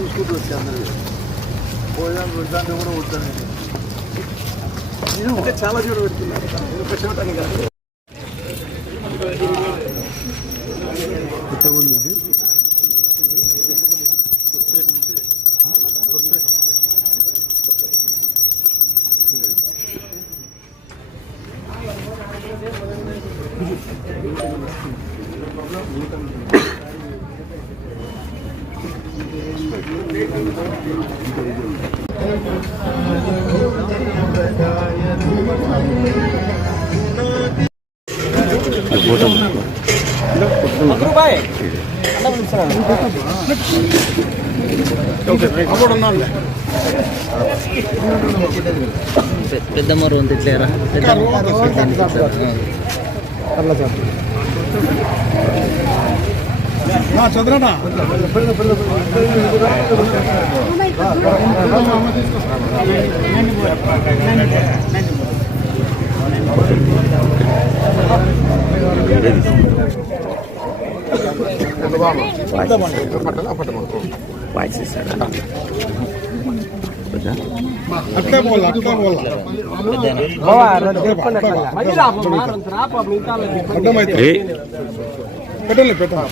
చూసుకుంటూ వచ్చి అందరూ భోజనం పెడతాంటే కూడా వద్దానండి. అంటే చాలా చూడ పెడుతున్నారు ఉంది ఇది. పెద్దమ్మ రోజు తెచ్చారా చంద్రనా పెట్టండి పెట్టండి.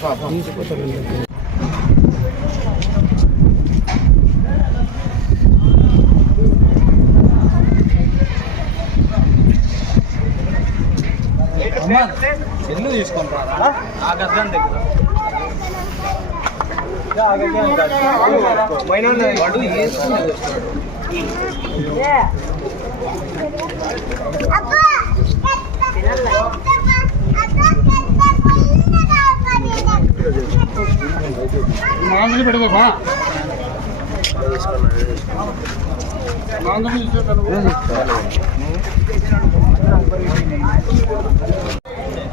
ఎల్లు తీసుకుంటారా ఆ గద్దం దగ్గర వాడు వేసుకున్నాడు. పెడబా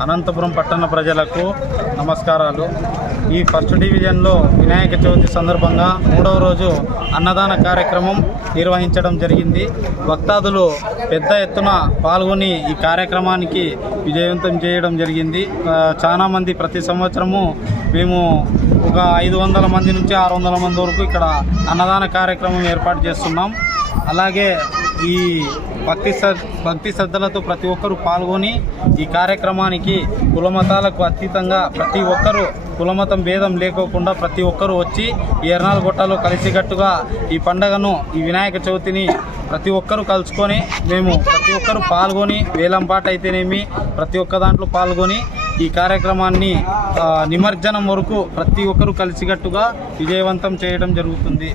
అనంతపురం పట్టణ ప్రజలకు నమస్కారాలు. ఈ ఫస్ట్ డివిజన్లో వినాయక చవితి సందర్భంగా 3వ రోజు అన్నదాన కార్యక్రమం నిర్వహించడం జరిగింది. భక్తాదులు పెద్ద ఎత్తున పాల్గొని ఈ కార్యక్రమానికి విజయవంతం చేయడం జరిగింది. చాలా మంది ప్రతి సంవత్సరము మేము ఒక 500 మంది నుంచి 600 మంది వరకు ఇక్కడ అన్నదాన కార్యక్రమం ఏర్పాటు చేస్తున్నాం. అలాగే ఈ భక్తి శ్రద్ధలతో ప్రతి ఒక్కరూ పాల్గొని ఈ కార్యక్రమానికి కులమతాలకు అతీతంగా ప్రతి ఒక్కరూ కులమతం భేదం లేకోకుండా ప్రతి ఒక్కరూ వచ్చి ఈ ఎర్నాలగొట్టలో కలిసికట్టుగా ఈ పండగను ఈ వినాయక చవితిని ప్రతి ఒక్కరూ కలుసుకొని మేము ప్రతి ఒక్కరూ పాల్గొని వేలంపాట అయితేనేమి ప్రతి ఒక్క దాంట్లో పాల్గొని ఈ కార్యక్రమాన్ని నిమజ్జనం వరకు ప్రతి ఒక్కరూ కలిసికట్టుగా విజయవంతం చేయడం జరుగుతుంది.